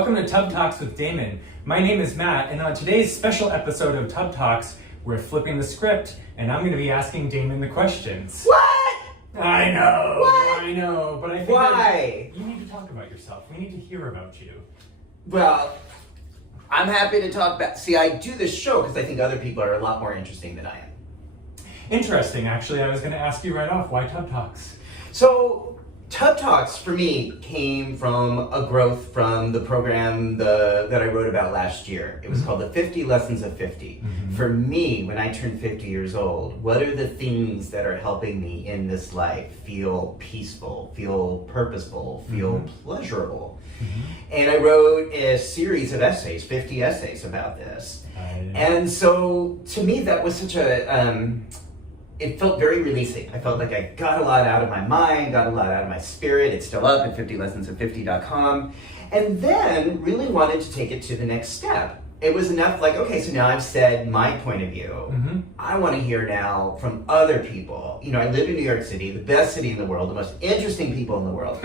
Welcome to Tub Talks with Damon. My name is Matt, and on today's special episode of Tub Talks, we're flipping the script, and I'm going to be asking Damon the questions. What? I know. What? I know, but I think Why? you need to talk about yourself. We need to hear about you. Well, I'm happy to talk about. See, I do this show because I think other people are a lot more interesting than I am. Interesting, actually. I was going to ask you right off, why Tub Talks? So, Tub Talks for me came from a growth from the program that I wrote about last year. It was called the 50 Lessons of 50. For me, when I turned 50 years old, what are the things that are helping me in this life feel peaceful, feel purposeful, feel pleasurable? And I wrote a series of essays, 50 essays about this. And so to me, that was such a, it felt very releasing. I felt like I got a lot out of my mind, got a lot out of my spirit. It's still up at 50lessonsof50.com. And then really wanted to take it to the next step. It was enough like, okay, so now I've said my point of view. I want to hear now from other people. You know, I live in New York City, the best city in the world, the most interesting people in the world.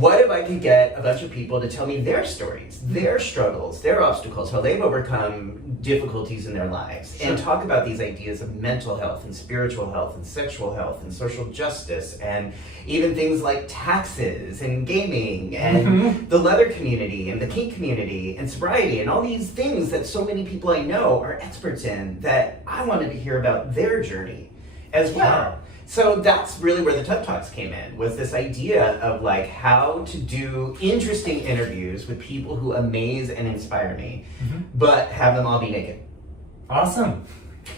What if I could get a bunch of people to tell me their stories, their struggles, their obstacles, how they've overcome difficulties in their lives, and talk about these ideas of mental health and spiritual health and sexual health and social justice and even things like taxes and gaming and the leather community and the kink community and sobriety and all these things that so many people I know are experts in, that I wanted to hear about their journey as well. So that's really where the Tub Talks came in, was this idea of like how to do interesting interviews with people who amaze and inspire me, but have them all be naked. Awesome.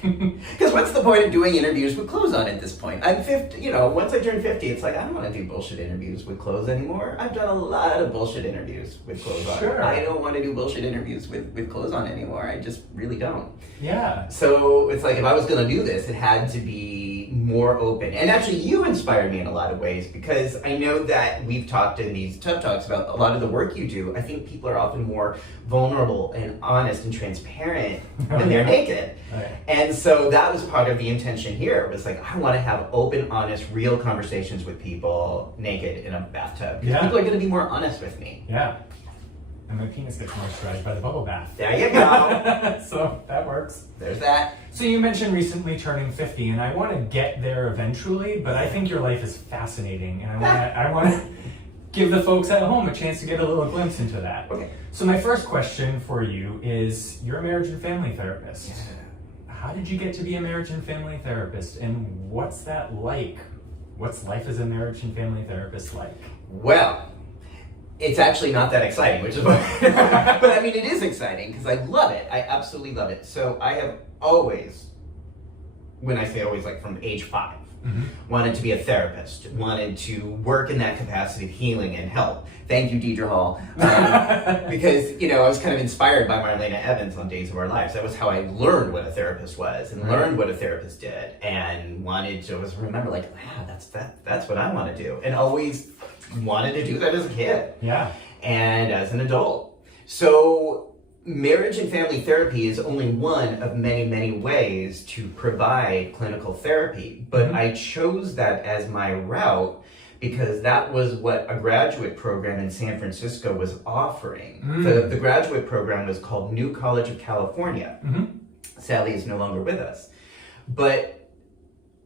Because what's the point of doing interviews with clothes on at this point? I'm 50, you know, once I turn 50, it's like, I don't want to do bullshit interviews with clothes anymore. I've done a lot of bullshit interviews with clothes on. I don't want to do bullshit interviews with clothes on anymore. I just really don't. Yeah. So it's like, if I was going to do this, it had to be more open. And actually, you inspired me in a lot of ways, because I know that we've talked in these Tub Talks about a lot of the work you do. I think people are often more vulnerable and honest and transparent when they're naked. And so that was part of the intention here. It was like, I want to have open, honest, real conversations with people naked in a bathtub. Because people are going to be more honest with me. Yeah. And my penis gets moisturized by the bubble bath. There you go. So that works. There's that. So you mentioned recently turning 50, and I want to get there eventually, but I think your life is fascinating, and I want to give the folks at home a chance to get a little glimpse into that. Okay. So my first question for you is, you're a marriage and family therapist. How did you get to be a marriage and family therapist, and what's that like? What's life as a marriage and family therapist like? Well, it's actually not that exciting, which is why. But I mean, it is exciting because I love it. I absolutely love it. So I have always, when I say always, like from age 5, wanted to be a therapist, wanted to work in that capacity of healing and help. Thank you, Deidre Hall. Because, you know, I was kind of inspired by Marlena Evans on Days of Our Lives. That was how I learned what a therapist was and learned what a therapist did, and wanted to always remember, like, wow, that's what I want to do. And always wanted to do that as a kid. Yeah. And as an adult. So marriage and family therapy is only one of many, many ways to provide clinical therapy. But I chose that as my route because that was what a graduate program in San Francisco was offering. The graduate program was called New College of California. Sally is no longer with us. But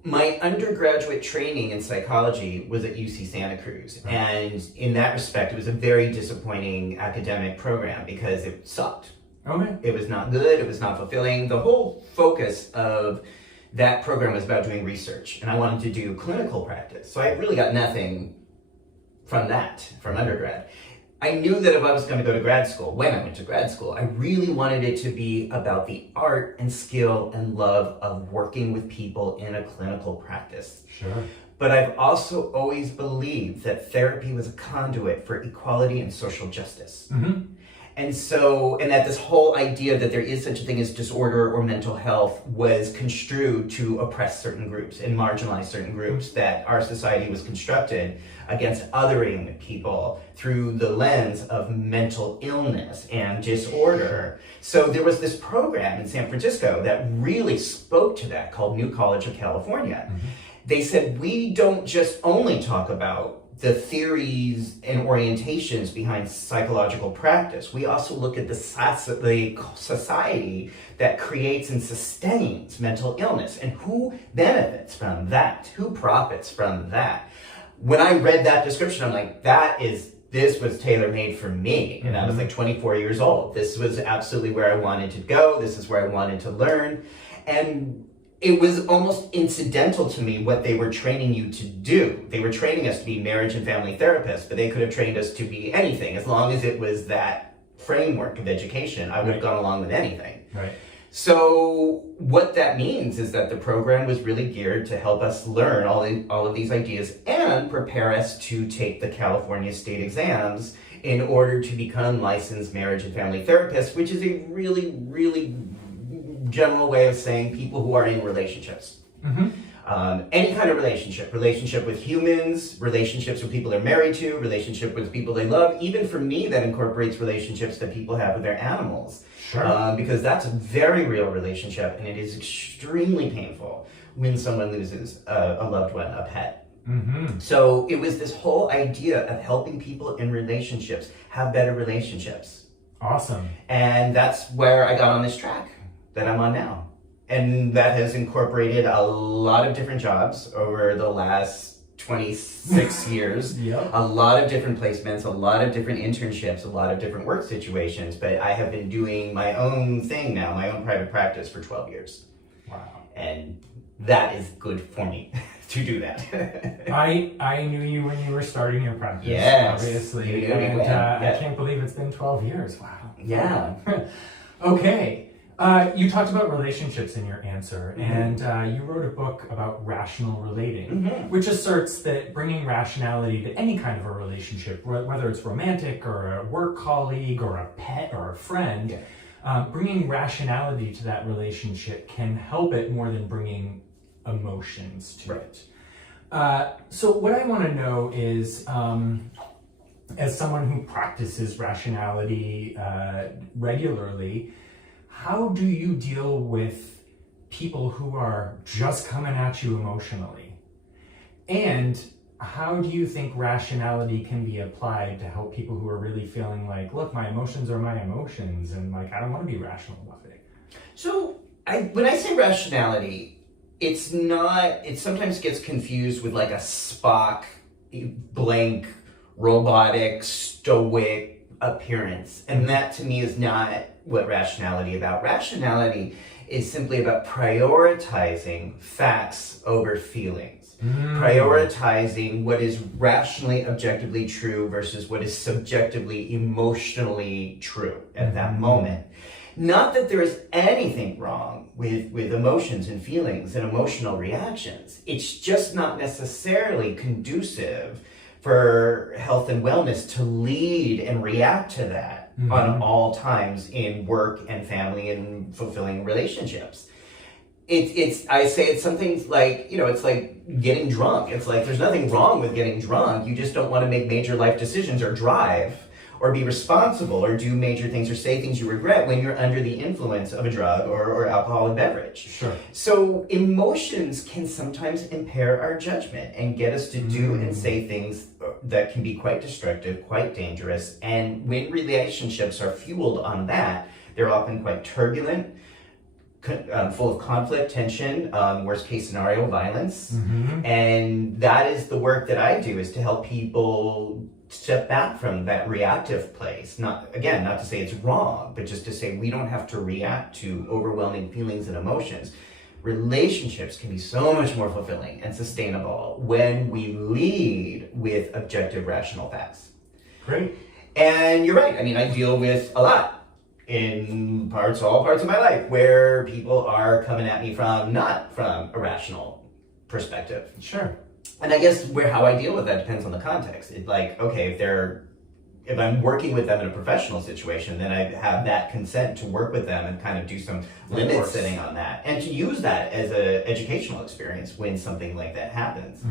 my undergraduate training in psychology was at UC Santa Cruz. And in that respect, it was a very disappointing academic program because it sucked. It was not good. It was not fulfilling. The whole focus of that program was about doing research. And I wanted to do clinical practice. So I really got nothing from that, from undergrad. I knew that if I was going to go to grad school, when I went to grad school, I really wanted it to be about the art and skill and love of working with people in a clinical practice. But I've also always believed that therapy was a conduit for equality and social justice. And so, and that this whole idea that there is such a thing as disorder or mental health was construed to oppress certain groups and marginalize certain groups, that our society was constructed against othering people through the lens of mental illness and disorder. So there was this program in San Francisco that really spoke to that, called New College of California. They said, we don't just only talk about the theories and orientations behind psychological practice. We also look at the society that creates and sustains mental illness and who benefits from that, who profits from that. When I read that description, I'm like, this was tailor-made for me. And I was like 24 years old. This was absolutely where I wanted to go. This is where I wanted to learn. And it was almost incidental to me what they were training you to do. They were training us to be marriage and family therapists, but they could have trained us to be anything. As long as it was that framework of education, I would have gone along with anything. Right. So what that means is that the program was really geared to help us learn all of these ideas and prepare us to take the California state exams in order to become licensed marriage and family therapists, which is a really, really general way of saying people who are in relationships. Any kind of relationship with humans, relationships with people they're married to, relationship with people they love. Even for me, that incorporates relationships that people have with their animals. Sure. Because that's a very real relationship, and it is extremely painful when someone loses a loved one, a pet. So it was this whole idea of helping people in relationships have better relationships. Awesome. And that's where I got on this track that I'm on now. And that has incorporated a lot of different jobs over the last 26 years. Yep. A lot of different placements, a lot of different internships, a lot of different work situations. But I have been doing my own thing now, my own private practice for 12 years. Wow. And that is good for me to do that. I knew you when you were starting your practice, Yes. obviously. You knew me And when, I can't believe it's been 12 years. Wow. Yeah. Okay. You talked about relationships in your answer, and you wrote a book about rational relating, which asserts that bringing rationality to any kind of a relationship, whether it's romantic or a work colleague or a pet or a friend, bringing rationality to that relationship can help it more than bringing emotions to it. So what I want to know is, as someone who practices rationality regularly, how do you deal with people who are just coming at you emotionally? And how do you think rationality can be applied to help people who are really feeling like, look, my emotions are my emotions, and like, I don't want to be rational about it? So when I say rationality, it sometimes gets confused with like a Spock, blank, robotic, stoic appearance. And that to me is not what rationality is about. Rationality is simply about prioritizing facts over feelings. Prioritizing what is rationally, objectively true versus what is subjectively, emotionally true at that moment. Not that there is anything wrong with emotions and feelings and emotional reactions. It's just not necessarily conducive for health and wellness to lead and react to that on all times in work and family and fulfilling relationships. I say it's something like, it's like getting drunk. It's like there's nothing wrong with getting drunk. You just don't want to make major life decisions or drive or be responsible or do major things or say things you regret when you're under the influence of a drug or alcoholic beverage. Sure. So emotions can sometimes impair our judgment and get us to do and say things that can be quite destructive, quite dangerous. And when relationships are fueled on that, they're often quite turbulent, full of conflict, tension, worst case scenario, violence. And that is the work that I do, is to help people step back from that reactive place. Not to say it's wrong, but just to say we don't have to react to overwhelming feelings and emotions. Relationships can be so much more fulfilling and sustainable when we lead with objective, rational facts. Great. And you're right. I mean, I deal with a lot in all parts of my life where people are coming at me not from a rational perspective. Sure. And I guess how I deal with that depends on the context. It's like, okay, if I'm working with them in a professional situation, then I have that consent to work with them and kind of do some limit setting on that, and to use that as an educational experience when something like that happens.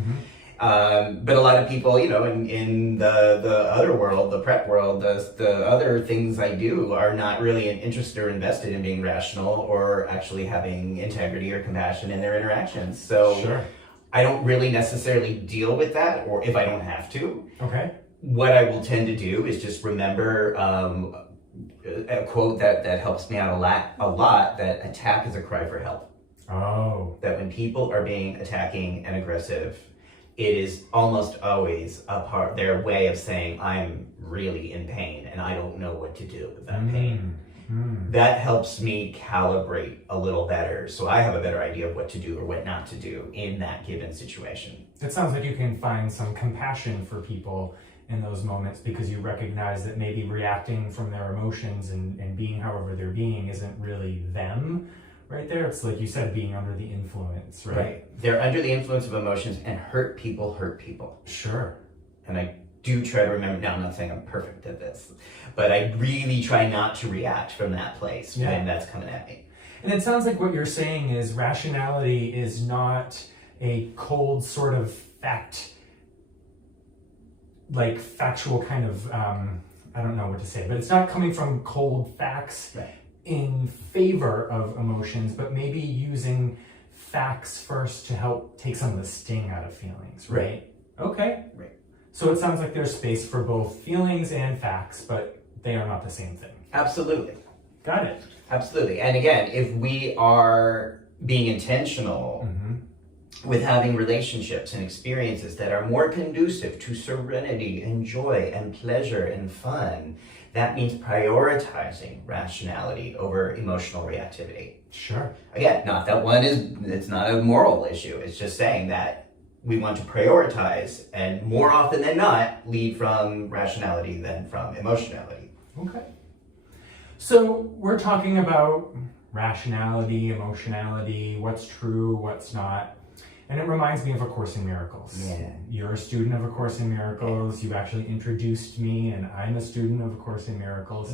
But a lot of people, in the other world, the prep world, the other things I do are not really interested or invested in being rational or actually having integrity or compassion in their interactions. So. Sure. I don't really necessarily deal with that, or if I don't have to. Okay. What I will tend to do is just remember a quote that helps me out a lot, that attack is a cry for help. Oh. That when people are being attacking and aggressive, it is almost always their way of saying, I'm really in pain and I don't know what to do with that pain. That helps me calibrate a little better, so I have a better idea of what to do or what not to do in that given situation. It sounds like you can find some compassion for people in those moments because you recognize that maybe reacting from their emotions and being however they're being isn't really them right there. It's like you said, being under the influence, right? They're under the influence of emotions, and hurt people hurt people. Sure. And I do try to remember, now I'm not saying I'm perfect at this, but I really try not to react from that place when that's coming at me. And it sounds like what you're saying is rationality is not a cold sort of factual kind of, I don't know what to say, but it's not coming from cold facts in favor of emotions, but maybe using facts first to help take some of the sting out of feelings, right? Okay. Right. So it sounds like there's space for both feelings and facts, but they are not the same thing. Absolutely. Got it. Absolutely. And again, if we are being intentional with having relationships and experiences that are more conducive to serenity and joy and pleasure and fun, that means prioritizing rationality over emotional reactivity. Sure. Again, it's not a moral issue. It's just saying that we want to prioritize and more often than not lead from rationality than from emotionality. Okay. So we're talking about rationality, emotionality, what's true, what's not. And it reminds me of A Course in Miracles. Yeah. You're a student of A Course in Miracles. You actually introduced me, and I'm a student of A Course in Miracles.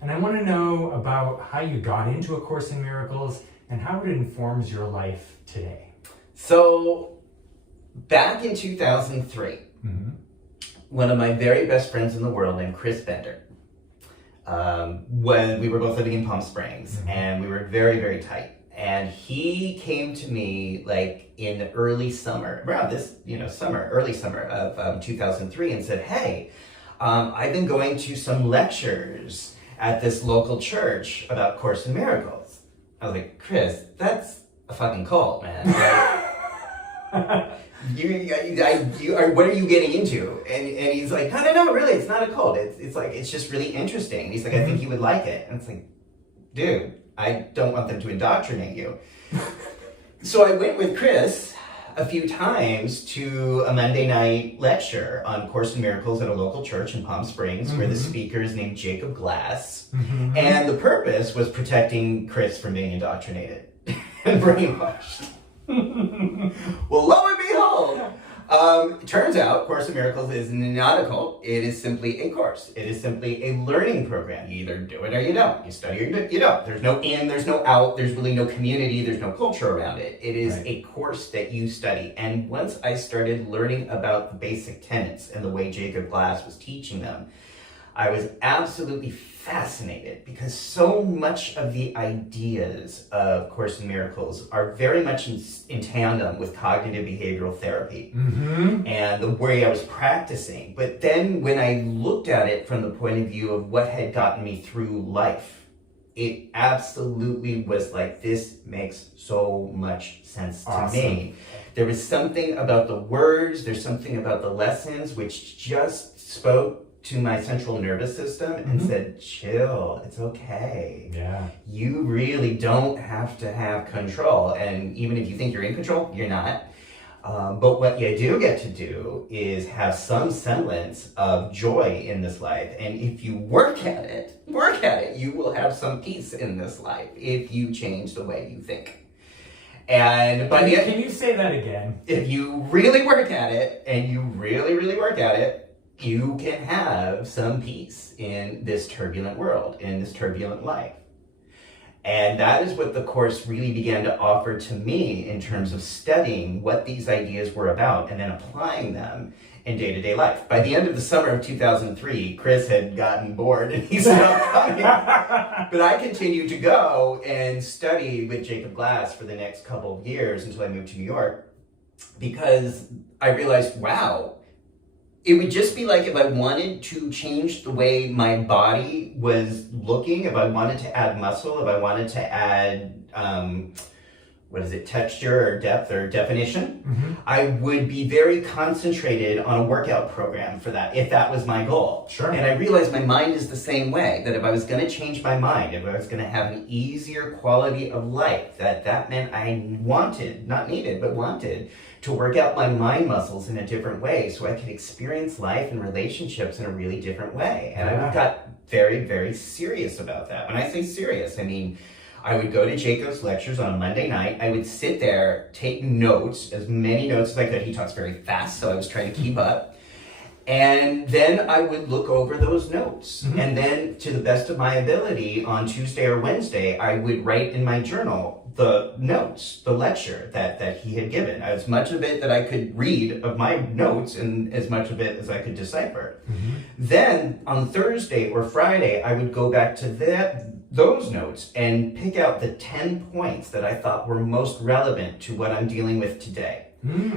And I want to know about how you got into A Course in Miracles and how it informs your life today. So, back in 2003, one of my very best friends in the world named Chris Bender, when we were both living in Palm Springs, and we were very, very tight. And he came to me like in the early summer, around this, early summer of 2003, and said, hey, I've been going to some lectures at this local church about Course in Miracles. I was like, Chris, that's a fucking cult, man. Like, what are you getting into? And he's like, no, really, it's not a cult. It's just really interesting. And he's like, I think you would like it. And it's like, dude, I don't want them to indoctrinate you. So I went with Chris a few times to a Monday night lecture on Course in Miracles at a local church in Palm Springs, where the speaker is named Jacob Glass. And the purpose was protecting Chris from being indoctrinated and brainwashed. Well, lo and behold, it turns out Course in Miracles is not a cult. It is simply a course. It is simply a learning program. You either do it or you don't. You study or you don't. There's no in, there's no out, there's really no community, there's no culture around it. It is a course that you study. And once I started learning about the basic tenets and the way Jacob Glass was teaching them, I was absolutely fascinated because so much of the ideas of Course in Miracles are very much in tandem with cognitive behavioral therapy and the way I was practicing. But then when I looked at it from the point of view of what had gotten me through life, it absolutely was like, this makes so much sense to me. There was something about the words, there's something about the lessons which just spoke to my central nervous system and said, chill, it's okay. Yeah. You really don't have to have control. And even if you think you're in control, you're not. But what you do get to do is have some semblance of joy in this life. And if you work at it, you will have some peace in this life if you change the way you think. And by the end, can you say that again? If you really work at it, and you really, really work at it, you can have some peace in this turbulent world, in this turbulent life. And that is what the Course really began to offer to me in terms of studying what these ideas were about and then applying them in day-to-day life. By the end of the summer of 2003, Chris had gotten bored and he stopped coming. But I continued to go and study with Jacob Glass for the next couple of years until I moved to New York. because I realized, wow, it would just be like if I wanted to change the way my body was looking, if I wanted to add muscle, if I wanted to add, texture or depth or definition, I would be very concentrated on a workout program for that, if that was my goal. Sure. And I realized my mind is the same way, that if I was going to change my mind, if I was going to have an easier quality of life, that meant I wanted, not needed, but wanted to work out my mind muscles in a different way so I could experience life and relationships in a really different way. And I got very, very serious about that. When I say serious, I mean, I would go to Jacob's lectures on a Monday night. I would sit there, take notes, as many notes as I could. He talks very fast, so I was trying to keep up. And then I would look over those notes. And then, to the best of my ability, on Tuesday or Wednesday, I would write in my journal the notes, the lecture that he had given. As much of it that I could read of my notes and as much of it as I could decipher. Then, on Thursday or Friday, I would go back to those notes and pick out the 10 points that I thought were most relevant to what I'm dealing with today.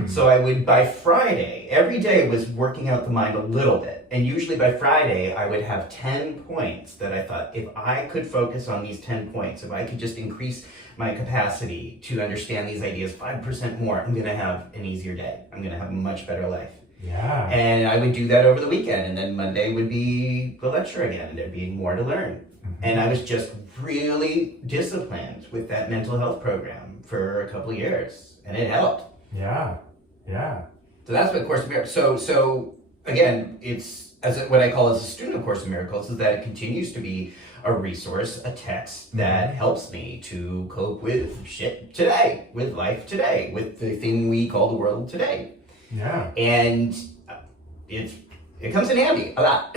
So I would, by Friday, every day was working out the mind a little bit. And usually by Friday, I would have 10 points that I thought, if I could focus on these 10 points, if I could just increase my capacity to understand these ideas 5% more, I'm going to have an easier day. I'm going to have a much better life. Yeah. And I would do that over the weekend. And then Monday would be the lecture again, and there'd be more to learn. And I was just really disciplined with that mental health program for a couple of years, and it helped. Yeah. So that's what Course in Miracles. So again, it's what I call as a student of Course in Miracles is that it continues to be a resource, a text that helps me to cope with shit today, with life today, with the thing we call the world today. Yeah. And it comes in handy a lot.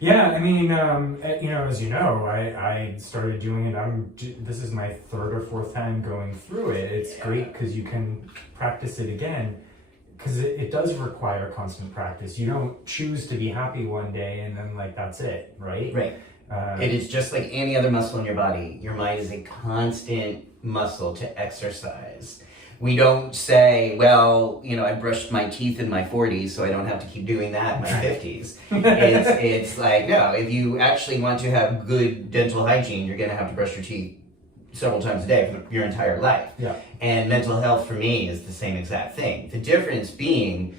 Yeah, I mean, as you know, I started doing it. This is my third or fourth time going through it. It's great because you can practice it again, because it does require constant practice. You don't choose to be happy one day and then that's it, right? Right. It is just like any other muscle in your body. Your mind is a constant muscle to exercise. We don't say, well, I brushed my teeth in my 40s, so I don't have to keep doing that in my 50s. It's like, no, if you actually want to have good dental hygiene, you're going to have to brush your teeth several times a day for your entire life. Yeah. And mental health for me is the same exact thing. The difference being,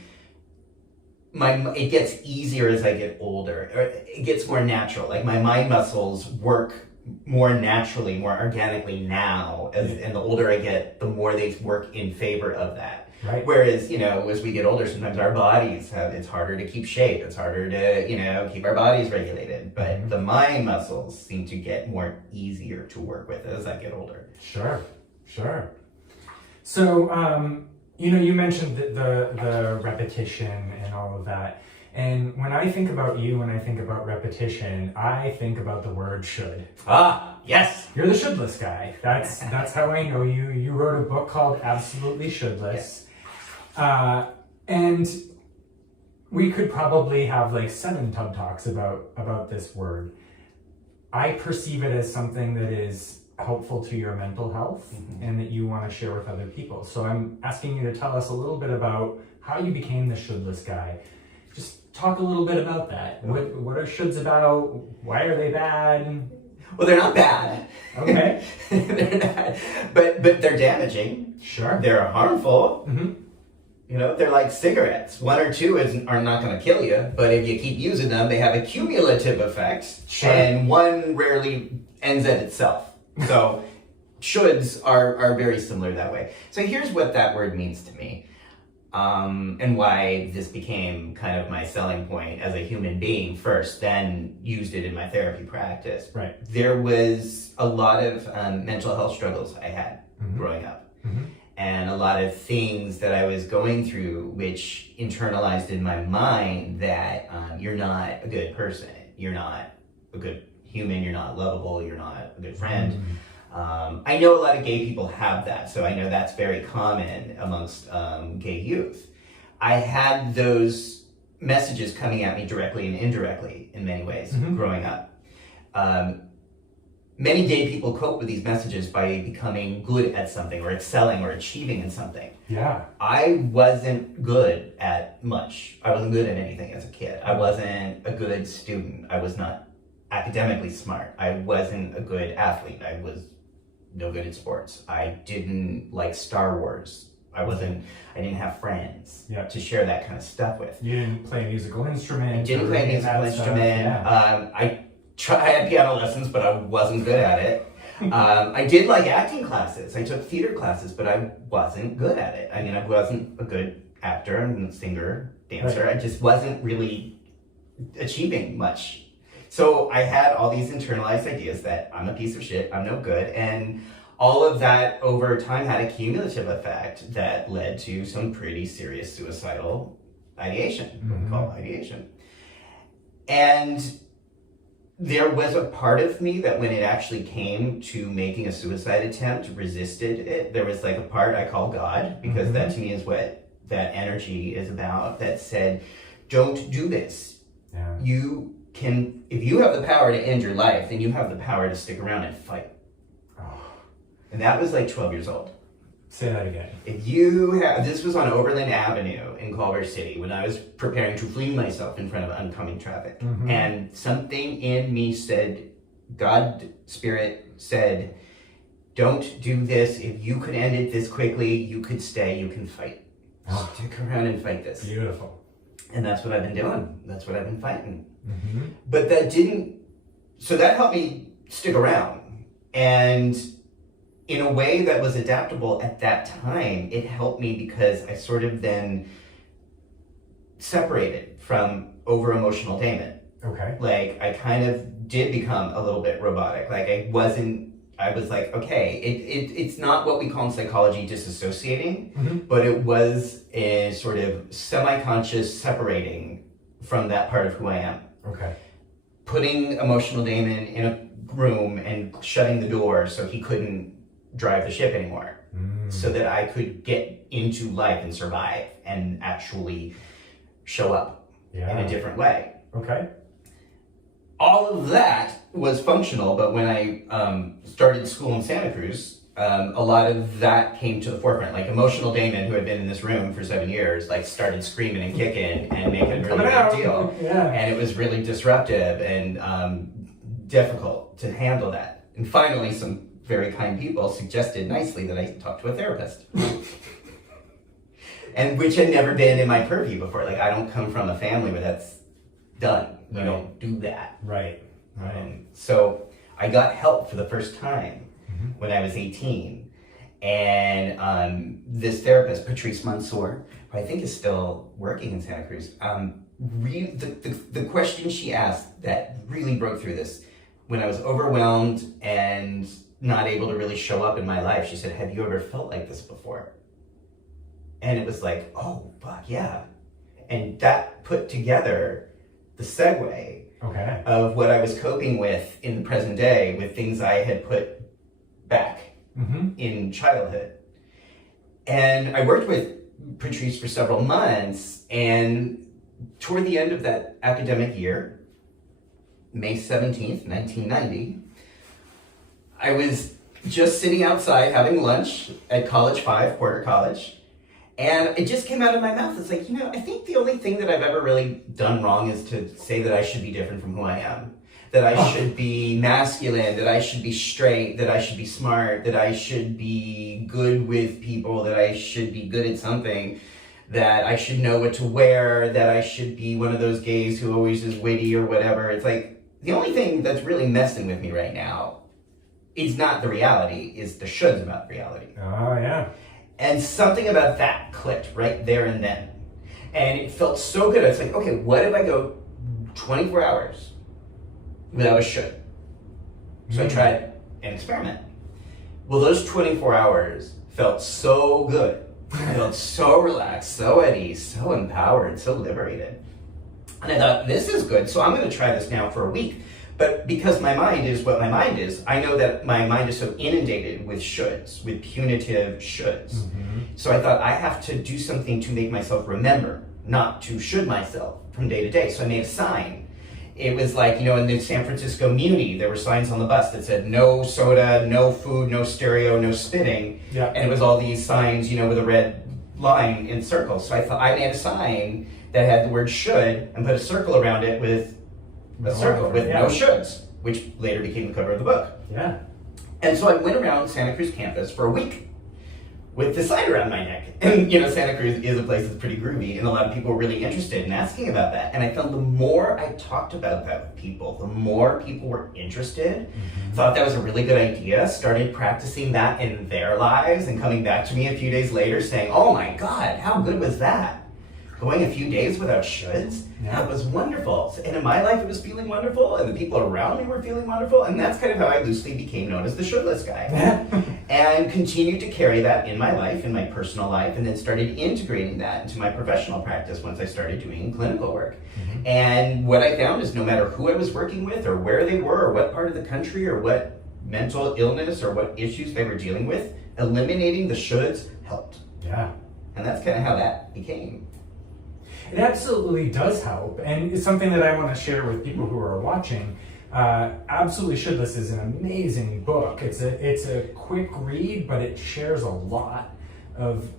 it gets easier as I get older. Or it gets more natural. Like my mind muscles work more naturally, more organically now, and the older I get, the more they work in favor of that. Right. Whereas, as we get older, sometimes our bodies it's harder to keep shape. It's harder to, keep our bodies regulated. But the mind muscles seem to get more easier to work with as I get older. Sure. So, you mentioned the repetition and all of that. And when I think about you, when I think about repetition, I think about the word should. Ah, yes. You're the shouldless guy. That's how I know you. You wrote a book called Absolutely Shouldless. Yes. And we could probably have 7 Tub Talks about this word. I perceive it as something that is helpful to your mental health and that you want to share with other people. So I'm asking you to tell us a little bit about how you became the shouldless guy. Just talk a little bit about that. What are shoulds about? Why are they bad? Well, they're not bad. Okay. They're not, but they're damaging. Sure. They're harmful. They're like cigarettes. 1 or 2 are not going to kill you, but if you keep using them, they have a cumulative effect. Sure. And one rarely ends at itself. So shoulds are very similar that way. So here's what that word means to me. And why this became kind of my selling point as a human being first, then used it in my therapy practice. Right. There was a lot of mental health struggles I had growing up. And a lot of things that I was going through, which internalized in my mind that you're not a good person, you're not a good human, you're not lovable, you're not a good friend. I know a lot of gay people have that, so I know that's very common amongst gay youth. I had those messages coming at me directly and indirectly in many ways growing up. many gay people cope with these messages by becoming good at something or excelling or achieving in something. Yeah. I wasn't good at much. I wasn't good at anything as a kid. I wasn't a good student. I was not academically smart. I wasn't a good athlete. I was no good at sports. I didn't like Star Wars. I didn't have friends to share that kind of stuff with. You didn't play a musical instrument. I didn't play a musical instrument. I had piano lessons, but I wasn't good at it. I did like acting classes. I took theater classes, but I wasn't good at it. I mean, I wasn't a good actor and singer, dancer. Right. I just wasn't really achieving much. So I had all these internalized ideas that I'm a piece of shit, I'm no good, and all of that over time had a cumulative effect that led to some pretty serious suicidal ideation, what we call ideation. And there was a part of me that when it actually came to making a suicide attempt, resisted it. There was like a part I call God, because that to me is what that energy is about, that said, don't do this. Yeah. You can, if you have the power to end your life, then you have the power to stick around and fight. And that was like 12 years old. Say that again. If you have, this was on Overland Avenue in Culver City when I was preparing to fling myself in front of oncoming traffic. And something in me said, God, Spirit said, don't do this. If you could end it this quickly, you could stay, you can fight. Stick around and fight this. Beautiful. And that's what I've been doing. That's what I've been fighting. But that didn't, so that helped me stick around. And in a way that was adaptable at that time, it helped me because I sort of then separated from over-emotional Damon. Okay. Like, I kind of did become a little bit robotic. Like, I was like, okay, it's not what we call in psychology disassociating, but it was a sort of semi-conscious separating from that part of who I am. Okay. Putting emotional Damon in a room and shutting the door so he couldn't drive the ship anymore, so that I could get into life and survive and actually show up in a different way. Okay. All of that was functional, but when I started school in Santa Cruz, a lot of that came to the forefront. Like emotional Damon, who had been in this room for 7 years, like started screaming and kicking and making a really big deal. And it was really disruptive and difficult to handle that. And finally, some very kind people suggested nicely that I talk to a therapist. And which had never been in my purview before. Like, I don't come from a family where that's done. You don't do that. Right. So I got help for the first time when I was 18. And this therapist, Patrice Mansour, who I think is still working in Santa Cruz, the question she asked that really broke through this, when I was overwhelmed and not able to really show up in my life, she said, have you ever felt like this before? And it was like, oh, fuck, yeah. And that put together the segue of what I was coping with in the present day with things I had put back in childhood. And I worked with Patrice for several months, and toward the end of that academic year, May 17th, 1990, I was just sitting outside having lunch at College 5, Porter College, and it just came out of my mouth. It's like, I think the only thing that I've ever really done wrong is to say that I should be different from who I am. That I should be masculine, that I should be straight, that I should be smart, that I should be good with people, that I should be good at something, that I should know what to wear, that I should be one of those gays who always is witty or whatever. It's like, the only thing that's really messing with me right now is not the reality, is the shoulds about reality. Oh, yeah. And something about that clicked right there and then. And it felt so good. It's like, okay, what if I go 24 hours without a should? So I tried an experiment. Well, those 24 hours felt so good. I felt so relaxed, so at ease, so empowered, so liberated. And I thought, this is good, so I'm going to try this now for a week. But because my mind is what my mind is, I know that my mind is so inundated with shoulds, with punitive shoulds. So I thought, I have to do something to make myself remember, not to should myself from day to day. So I made a sign. It was like, in the San Francisco Muni, there were signs on the bus that said no soda, no food, no stereo, no spitting. Yeah. And it was all these signs, with a red line in circles. So I thought I made a sign that had the word should and put a circle around it with a circle with no shoulds, which later became the cover of the book. Yeah. And so I went around Santa Cruz campus for a week with the sign around my neck. And, Santa Cruz is a place that's pretty groovy, and a lot of people were really interested in asking about that. And I found the more I talked about that with people, the more people were interested, thought that was a really good idea, started practicing that in their lives, and coming back to me a few days later saying, oh my God, how good was that? Going a few days without shoulds, that was wonderful. And in my life, it was feeling wonderful, and the people around me were feeling wonderful, and that's kind of how I loosely became known as the shoulдлess guy. And continued to carry that in my life, in my personal life, and then started integrating that into my professional practice once I started doing clinical work. And what I found is no matter who I was working with, or where they were, or what part of the country, or what mental illness, or what issues they were dealing with, eliminating the shoulds helped. Yeah. And that's kind of how that became. It absolutely does help, and it's something that I want to share with people who are watching. Absolutely Shoulдлess is an amazing book. It's a quick read, but it shares a lot of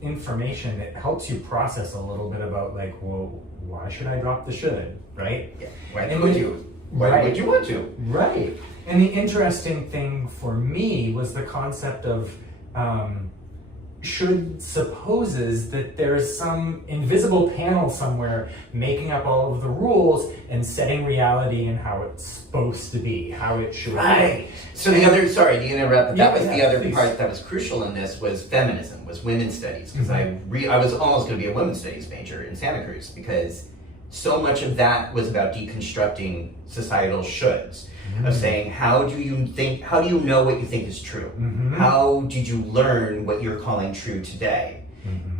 information that helps you process a little bit about why should I drop the should, right? Yeah. Why would you want to? Right. And the interesting thing for me was the concept of should supposes that there's some invisible panel somewhere making up all of the rules and setting reality and how it's supposed to be, how it should be. So the other, sorry to interrupt, but that was the other please. Part that was crucial in this was feminism, was women's studies, because I was almost going to be a women's studies major in Santa Cruz, because so much of that was about deconstructing societal shoulds. Of saying, how do you know what you think is true? How did you learn what you're calling true today?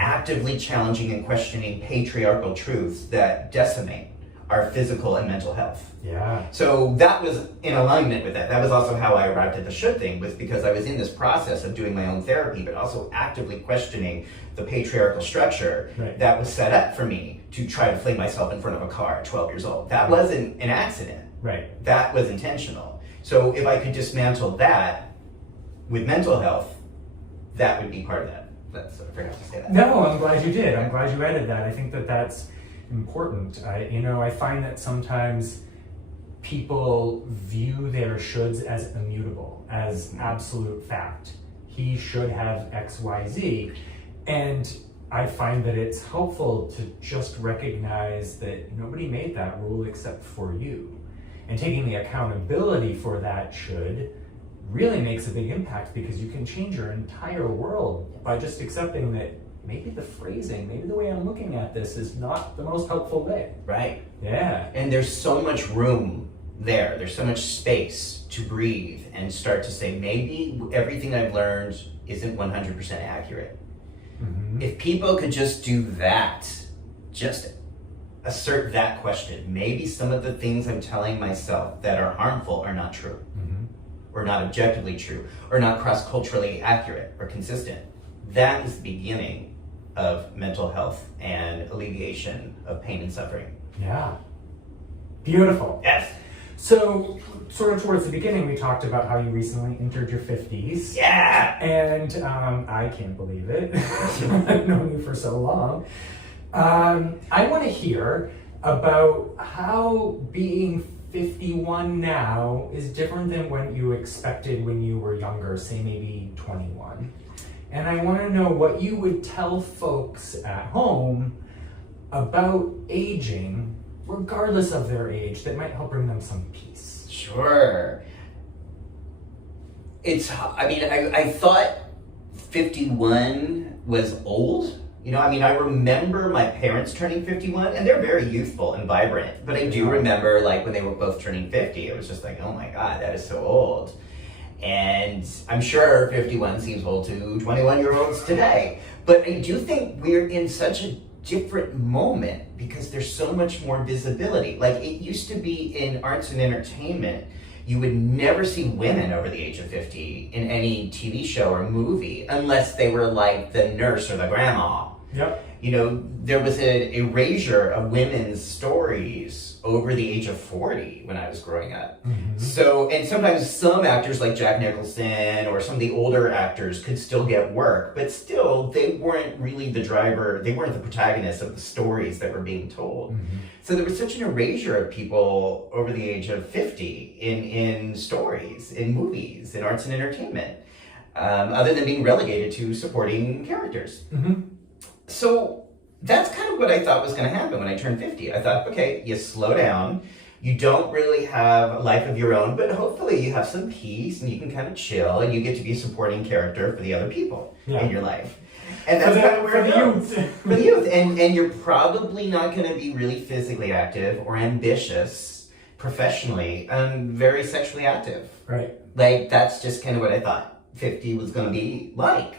Actively challenging and questioning patriarchal truths that decimate our physical and mental health. Yeah. So that was in alignment with that. That was also how I arrived at the should thing, was because I was in this process of doing my own therapy, but also actively questioning the patriarchal structure that was set up for me to try to fling myself in front of a car at 12 years old. That wasn't an accident. Right. That was intentional. So if I could dismantle that with mental health, that would be part of that. I forgot to say that. No, I'm glad you did. I'm glad you added that. I think that that's important. I find that sometimes people view their shoulds as immutable, as absolute fact. He should have X, Y, Z. And I find that it's helpful to just recognize that nobody made that rule except for you. And taking the accountability for that should really makes a big impact, because you can change your entire world by just accepting that maybe the phrasing, maybe the way I'm looking at this is not the most helpful way. Right. Yeah. And there's so much room there. There's so much space to breathe and start to say, maybe everything I've learned isn't 100% accurate. If people could just do that, just assert that question, maybe some of the things I'm telling myself that are harmful are not true, or not objectively true, or not cross-culturally accurate or consistent. That is the beginning of mental health and alleviation of pain and suffering. Yeah. Beautiful. Yes. So, sort of towards the beginning, we talked about how you recently entered your 50s. Yeah! And I can't believe it. I've known you for so long. I want to hear about how being 51 now is different than what you expected when you were younger, say maybe 21. And I want to know what you would tell folks at home about aging, regardless of their age, that might help bring them some peace. Sure. I thought 51 was old. I remember my parents turning 51, and they're very youthful and vibrant. But I do remember, when they were both turning 50, it was just like, oh my God, that is so old. And I'm sure 51 seems old to 21-year-olds today. But I do think we're in such a different moment because there's so much more visibility. It used to be in arts and entertainment, you would never see women over the age of 50 in any TV show or movie unless they were like the nurse or the grandma. Yep. You know, there was an erasure of women's stories over the age of 40 when I was growing up. Mm-hmm. So, and sometimes some actors like Jack Nicholson or some of the older actors could still get work, but still they weren't really the driver, they weren't the protagonists of the stories that were being told. Mm-hmm. So there was such an erasure of people over the age of 50 in stories, in movies, in arts and entertainment, other than being relegated to supporting characters. Mm-hmm. So that's kind of what I thought was going to happen when I turned 50. I thought, okay, you slow down. You don't really have a life of your own, but hopefully you have some peace and you can kind of chill and you get to be a supporting character for the other people in your life. And that's kind of where it goes. For the youth. And you're probably not going to be really physically active or ambitious professionally and very sexually active. Right. Like, that's just kind of what I thought 50 was going to be like.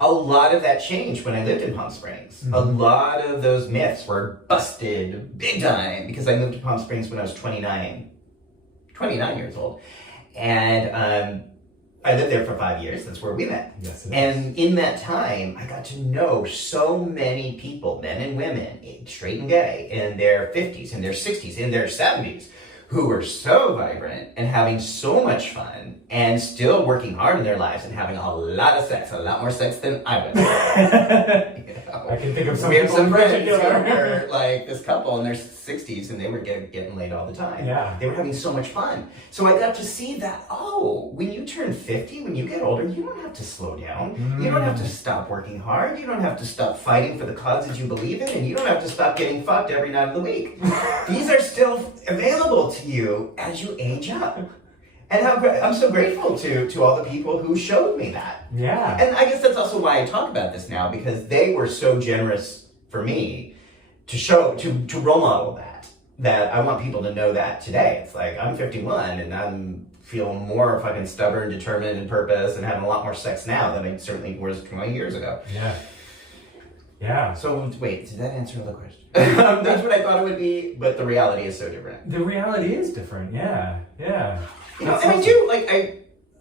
A lot of that changed when I lived in Palm Springs. Mm-hmm. A lot of those myths were busted big time because I moved to Palm Springs when I was 29 years old. And I lived there for 5 years. That's where we met. Yes, it is. And in that time, I got to know so many people, men and women, straight and gay, in their 50s, in their 60s, in their 70s, who were so vibrant and having so much fun and still working hard in their lives and having a lot of sex, a lot more sex than I would. I can think of some we have people some in friends who particular. were like this couple in their 60s and they were getting laid all the time. Yeah. They were having so much fun. So I got to see that, when you turn 50, when you get older, you don't have to slow down. You don't have to stop working hard. You don't have to stop fighting for the causes you believe in. And you don't have to stop getting fucked every night of the week. These are still available to you as you age up. And I'm so grateful to all the people who showed me that. Yeah. And I guess that's also why I talk about this now, because they were so generous for me to role model that I want people to know that today. It's like, I'm 51 and I'm feeling more fucking stubborn, determined, and purpose, and having a lot more sex now than I certainly was 20 years ago. Yeah. Yeah. So wait, did that answer the question? That's what I thought it would be, but the reality is so different. The reality is different. Yeah. Yeah. You know, and I do, like,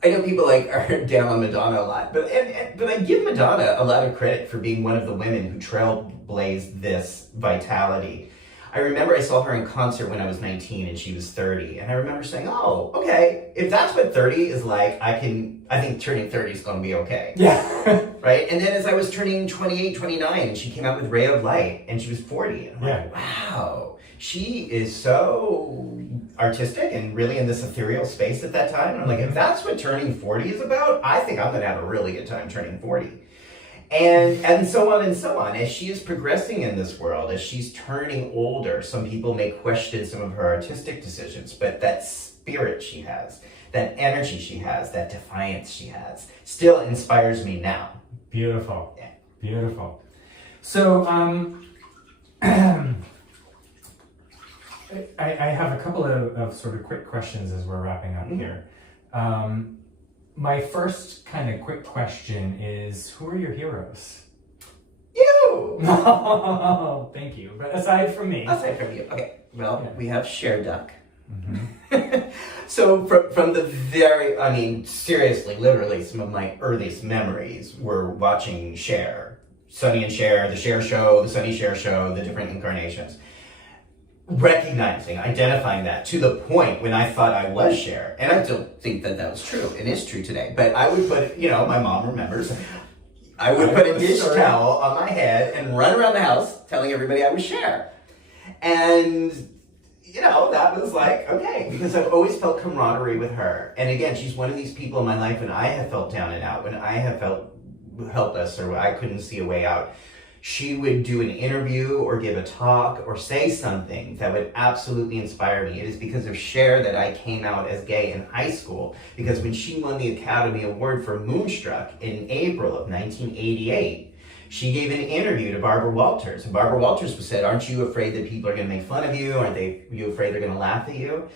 I know people like are down on Madonna a lot, but I give Madonna a lot of credit for being one of the women who trailblazed this vitality. I remember I saw her in concert when I was 19 and she was 30, and I remember saying, oh, okay, if that's what 30 is like, I think turning 30 is going to be okay. Yeah. Right? And then as I was turning 28, 29, and she came out with Ray of Light, and she was 40, and I'm like, wow. She is so artistic and really in this ethereal space at that time. And I'm like, if that's what turning 40 is about, I think I'm going to have a really good time turning 40. And so on and so on. As she is progressing in this world, as she's turning older, some people may question some of her artistic decisions, but that spirit she has, that energy she has, that defiance she has, still inspires me now. Beautiful. Yeah. Beautiful. So, I have a couple of sort of quick questions as we're wrapping up here. My first kind of quick question is, who are your heroes? You! Oh, thank you. But aside from me. Aside from you. Okay, well, we have Cher Duck. Mm-hmm. So from the very, seriously, literally, some of my earliest memories were watching Cher. Sonny and Cher, the Cher Show, the Sonny Cher Show, the different incarnations. Recognizing, identifying that to the point when I thought I was Cher. And I don't think that was true. It is true today. But I would put, my mom remembers, I would put a dish towel on my head and run around the house telling everybody I was Cher. And, that was like, okay, because I've always felt camaraderie with her. And again, she's one of these people in my life when I have felt down and out, when I have felt helpless or I couldn't see a way out. She would do an interview or give a talk or say something that would absolutely inspire me. It is because of Cher that I came out as gay in high school, because when she won the Academy Award for Moonstruck in April of 1988, she gave an interview to Barbara Walters. And Barbara Walters said, aren't you afraid that people are going to make fun of you? Aren't you afraid they're going to laugh at you?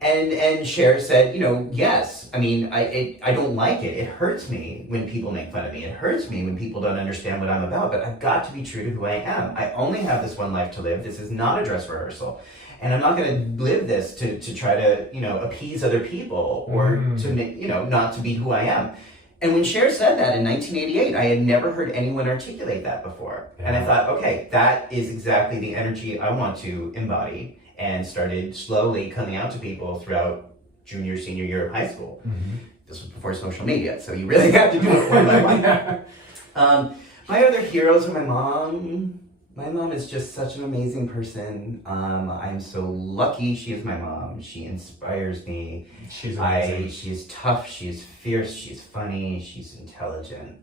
And Cher said, yes. I don't like it. It hurts me when people make fun of me. It hurts me when people don't understand what I'm about. But I've got to be true to who I am. I only have this one life to live. This is not a dress rehearsal. And I'm not going to live this to try to, appease other people or to make, not to be who I am. And when Cher said that in 1988, I had never heard anyone articulate that before. And I thought, okay, that is exactly the energy I want to embody, and started slowly coming out to people throughout junior, senior year of high school. Mm-hmm. This was before social media, so you really have to do it one by one. My other heroes are my mom. My mom is just such an amazing person. I'm so lucky she is my mom. She inspires me. She's amazing. She's tough, she's fierce, she's funny, she's intelligent,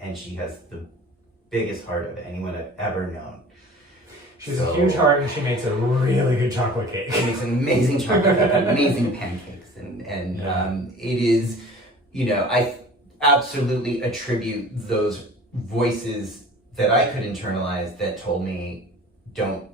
and she has the biggest heart of anyone I've ever known. She's a huge heart, and she makes a really good chocolate cake. She makes an amazing chocolate cake, amazing pancakes, and it is, I absolutely attribute those voices that I could internalize that told me, don't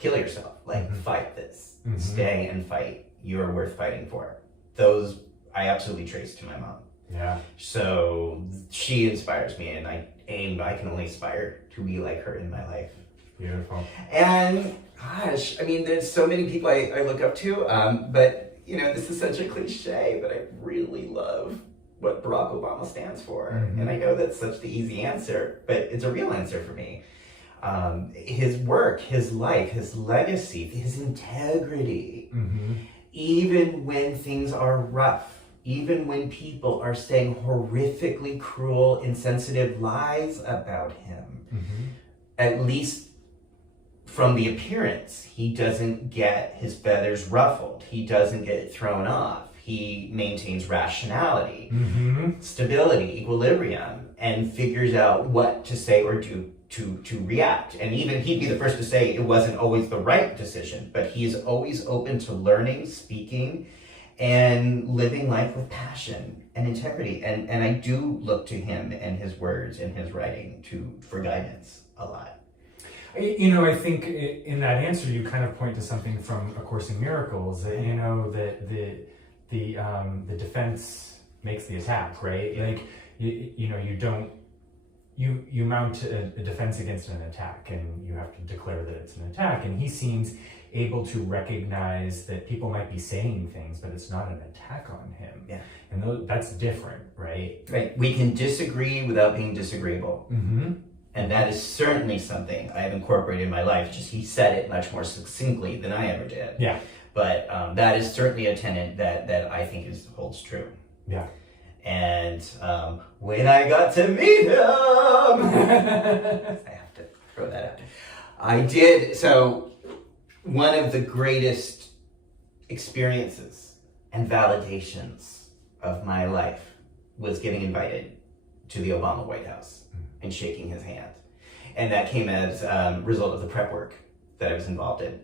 kill yourself, fight this, stay and fight, you're worth fighting for. Those I absolutely trace to my mom. Yeah. So she inspires me, and I can only aspire to be like her in my life. Beautiful. And gosh, there's so many people I look up to, but this is such a cliche, but I really love what Barack Obama stands for. Mm-hmm. And I know that's such the easy answer, but it's a real answer for me. His work, his life, his legacy, his integrity, even when things are rough, even when people are saying horrifically cruel, insensitive lies about him, at least from the appearance, he doesn't get his feathers ruffled. He doesn't get thrown off. He maintains rationality, stability, equilibrium, and figures out what to say or do to react. And even he'd be the first to say it wasn't always the right decision, but he is always open to learning, speaking, and living life with passion and integrity. And I do look to him and his words and his writing for guidance a lot. I think in that answer you kind of point to something from A Course in Miracles, that the defense makes the attack, right? Like you mount a defense against an attack, and you have to declare that it's an attack. And he seems able to recognize that people might be saying things, but it's not an attack on him. Yeah. And that's different, right? Right. We can disagree without being disagreeable. And that is certainly something I have incorporated in my life. Just he said it much more succinctly than I ever did. Yeah. But that is certainly a tenet that I think holds true. Yeah. And when I got to meet him, I have to throw that out. I did. So one of the greatest experiences and validations of my life was getting invited to the Obama White House and shaking his hand. And that came as a result of the prep work that I was involved in.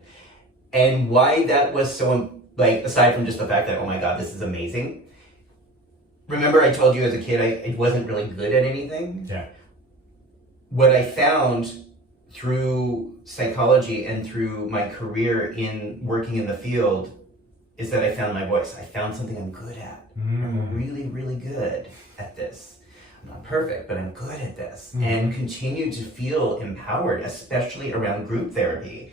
And why that was so, aside from just the fact that, oh my God, this is amazing. Remember I told you as a kid I wasn't really good at anything? Yeah. What I found through psychology and through my career in working in the field is that I found my voice. I found something I'm good at. I'm really, really good at this. I'm not perfect, but I'm good at this. And continue to feel empowered, especially around group therapy.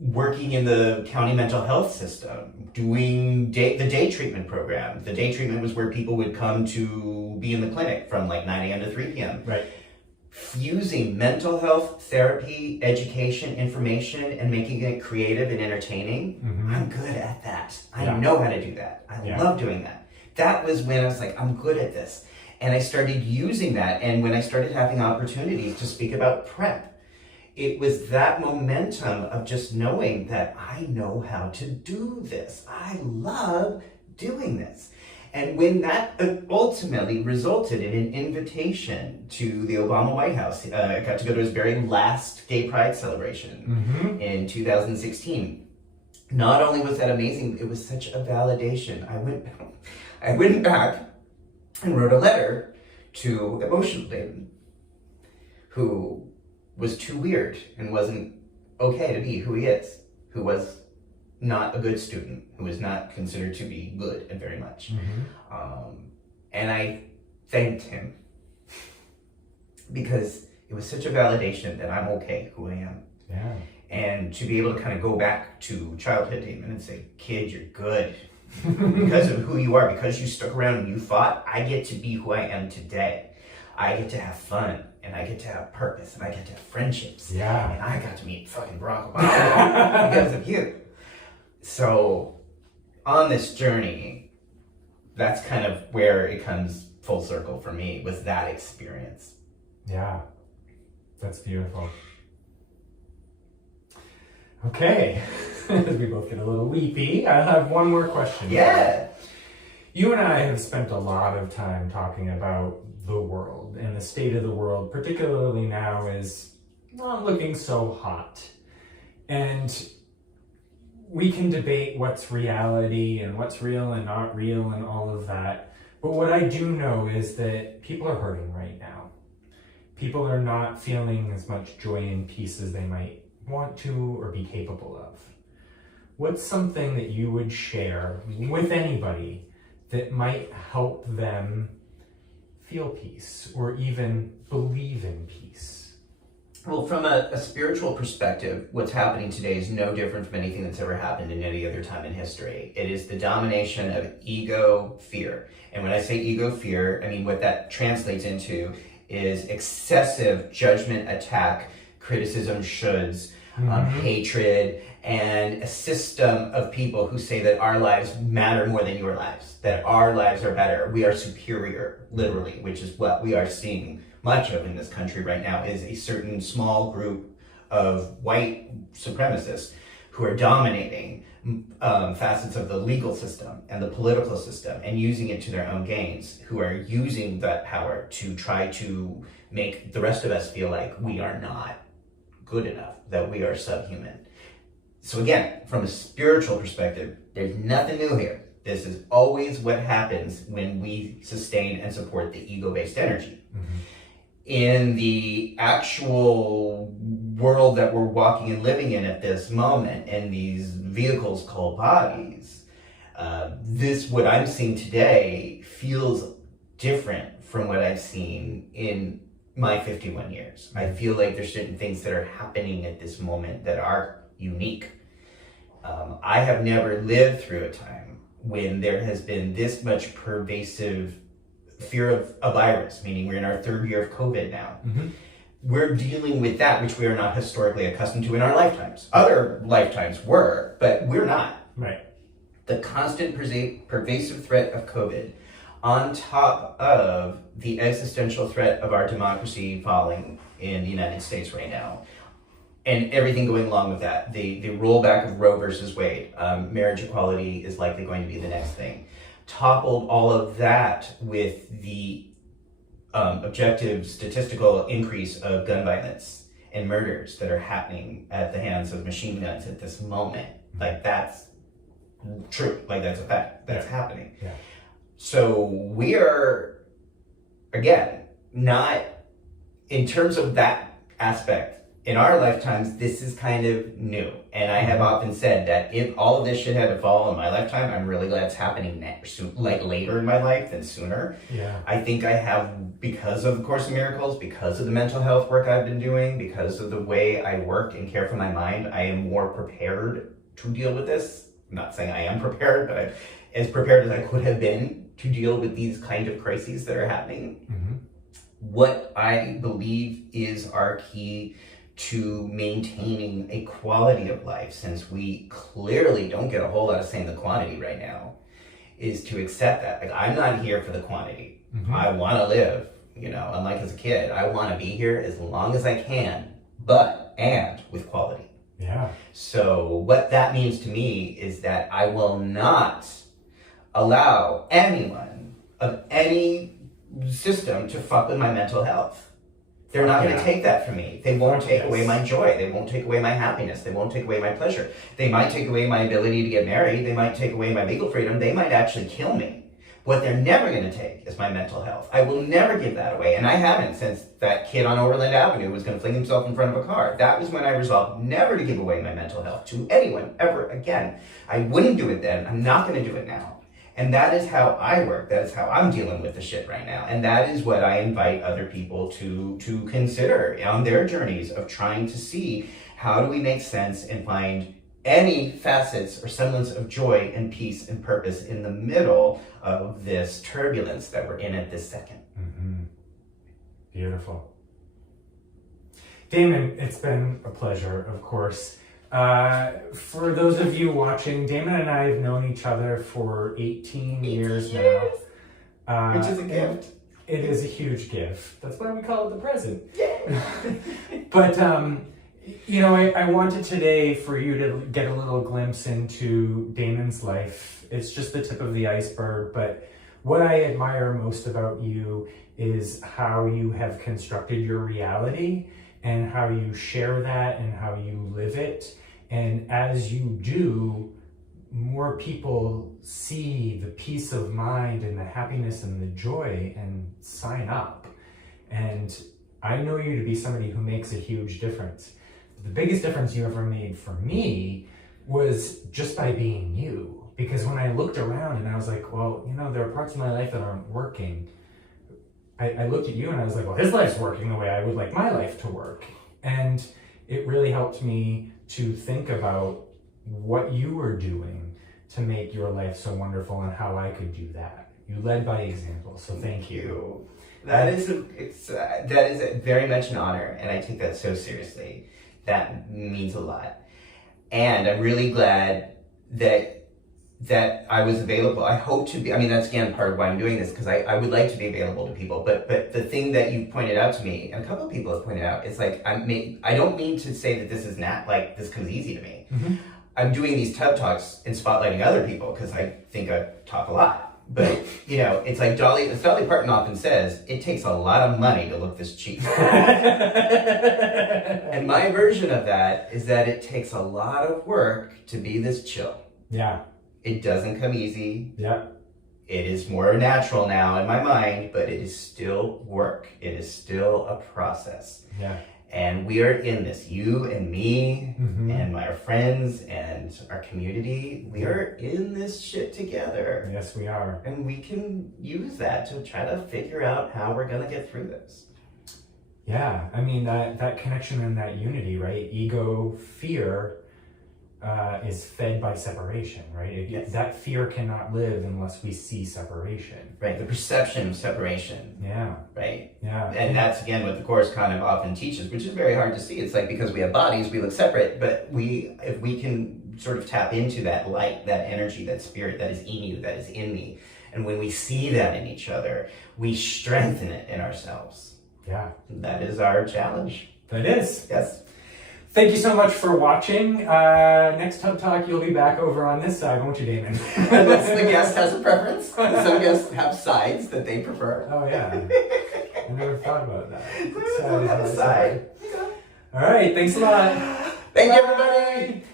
Working in the county mental health system, doing the day treatment program. The day treatment was where people would come to be in the clinic from 9 a.m. to 3 p.m. Right. Fusing mental health, therapy, education, information, and making it creative and entertaining. I'm good at that. I know how to do that. I love doing that. That was when I was like, I'm good at this. And I started using that. And when I started having opportunities to speak about prep, it was that momentum of just knowing that I know how to do this. I love doing this. And when that ultimately resulted in an invitation to the Obama White House, I got to go to his very last gay pride celebration in 2016. Not only was that amazing, it was such a validation. I went back and wrote a letter to Emotional Damon, who was too weird and wasn't okay to be who he is, who was not a good student, who was not considered to be good and very much. And I thanked him because it was such a validation that I'm okay who I am. Yeah. And to be able to kind of go back to childhood Damon and say, kid, you're good. because of who you are, because you stuck around and you fought. I get to be who I am today. I get to have fun, and I get to have purpose, and I get to have friendships. Yeah. And I got to meet fucking Barack Obama because of you. So on this journey, that's kind of where it comes full circle for me, was that experience. Yeah, that's beautiful. Okay, as we both get a little weepy, I have one more question. Yeah. You and I have spent a lot of time talking about the world, and the state of the world, particularly now, is not looking so hot. And we can debate what's reality and what's real and not real and all of that. But what I do know is that people are hurting right now. People are not feeling as much joy and peace as they might want to or be capable of. What's something that you would share with anybody that might help them feel peace or even believe in peace? Well, from a spiritual perspective, what's happening today is no different from anything that's ever happened in any other time in history. It is the domination of ego fear. And when I say ego fear, I mean what that translates into is excessive judgment, attack, criticism, shoulds, hatred, and a system of people who say that our lives matter more than your lives, that our lives are better, we are superior, literally, which is what we are seeing much of in this country right now, is a certain small group of white supremacists who are dominating facets of the legal system and the political system and using it to their own gains, who are using that power to try to make the rest of us feel like we are not good enough, that we are subhuman. So again, from a spiritual perspective, there's nothing new here. This is always what happens when we sustain and support the ego-based energy. In the actual world that we're walking and living in at this moment, in these vehicles called bodies, what I'm seeing today feels different from what I've seen in my 51 years. I feel like there's certain things that are happening at this moment that are unique. I have never lived through a time when there has been this much pervasive fear of a virus, meaning we're in our third year of COVID now. We're dealing with that which we are not historically accustomed to in our lifetimes. Other lifetimes were, but we're not. Right. The constant pervasive threat of COVID, on top of the existential threat of our democracy falling in the United States right now, and everything going along with that, the rollback of Roe versus Wade, marriage equality is likely going to be the next thing. Toppled all of that with the objective statistical increase of gun violence and murders that are happening at the hands of machine guns at this moment. Like, that's true. Like, that's a fact. That's happening. Yeah. So we are, again, not, in terms of that aspect, in our lifetimes, this is kind of new. And I have often said that if all of this shit had to fall in my lifetime, I'm really glad it's happening later in my life than sooner. Yeah. I think I have, because of Course in Miracles, because of the mental health work I've been doing, because of the way I work and care for my mind, I am more prepared to deal with this. I'm not saying I am prepared, but I'm as prepared as I could have been to deal with these kind of crises that are happening. What I believe is our key to maintaining a quality of life, since we clearly don't get a whole lot of say in the quantity right now, is to accept that. Like, I'm not here for the quantity. I want to live, unlike as a kid, I want to be here as long as I can, and with quality. Yeah. So what that means to me is that I will not allow anyone of any system to fuck with my mental health. They're not going to take that from me. They won't take away my joy. They won't take away my happiness. They won't take away my pleasure. They might take away my ability to get married. They might take away my legal freedom. They might actually kill me. What they're never going to take is my mental health. I will never give that away. And I haven't since that kid on Overland Avenue was going to fling himself in front of a car. That was when I resolved never to give away my mental health to anyone ever again. I wouldn't do it then. I'm not going to do it now. And that is how I work. That is how I'm dealing with the shit right now. And that is what I invite other people to consider on their journeys of trying to see, how do we make sense and find any facets or semblance of joy and peace and purpose in the middle of this turbulence that we're in at this second. Mm-hmm. Beautiful. Damon, it's been a pleasure, of course. For those of you watching, Damon and I have known each other for 18 years now. Which is a gift. It is a huge gift. That's why we call it the present. Yeah. But, I wanted today for you to get a little glimpse into Damon's life. It's just the tip of the iceberg, but what I admire most about you is how you have constructed your reality and how you share that and how you live it. And as you do, more people see the peace of mind and the happiness and the joy and sign up. And I know you to be somebody who makes a huge difference. The biggest difference you ever made for me was just by being you. Because when I looked around and I was like, well, there are parts of my life that aren't working. I looked at you and I was like, well, his life's working the way I would like my life to work. And it really helped me to think about what you were doing to make your life so wonderful and how I could do that. You led by example, so thank you. That is very much an honor, and I take that so seriously. That means a lot. And I'm really glad that I was available. I hope to be, that's again part of why I'm doing this, because I would like to be available to people. But the thing that you pointed out to me, and a couple of people have pointed out, is like, I don't mean to say that this is not like this comes easy to me. Mm-hmm. I'm doing these TED Talks and spotlighting other people because I think I talk a lot. But, it's like Dolly Parton often says, it takes a lot of money to look this cheap. And my version of that is that it takes a lot of work to be this chill. Yeah. It doesn't come easy. Yeah. It is more natural now in my mind, but it is still work. It is still a process. Yeah. And we are in this, you and me, mm-hmm. and my friends and our community, we are in this shit together. Yes, we are. And we can use that to try to figure out how we're going to get through this. Yeah, that connection and that unity, right? Ego, fear is fed by separation, right? Yes. That fear cannot live unless we see separation. Right, the perception of separation. Yeah. Right? Yeah. And that's, again, what the Course kind of often teaches, which is very hard to see. It's like, because we have bodies, we look separate, but if we can sort of tap into that light, that energy, that spirit that is in you, that is in me, and when we see that in each other, we strengthen it in ourselves. Yeah. That is our challenge. That is. Yes. Thank you so much for watching. Next Tub Talk, you'll be back over on this side, won't you, Damon? Unless the guest has a preference. Some guests have sides that they prefer. Oh, yeah. I never thought about that. Have a side. All right, thanks a lot. Thank you, everybody.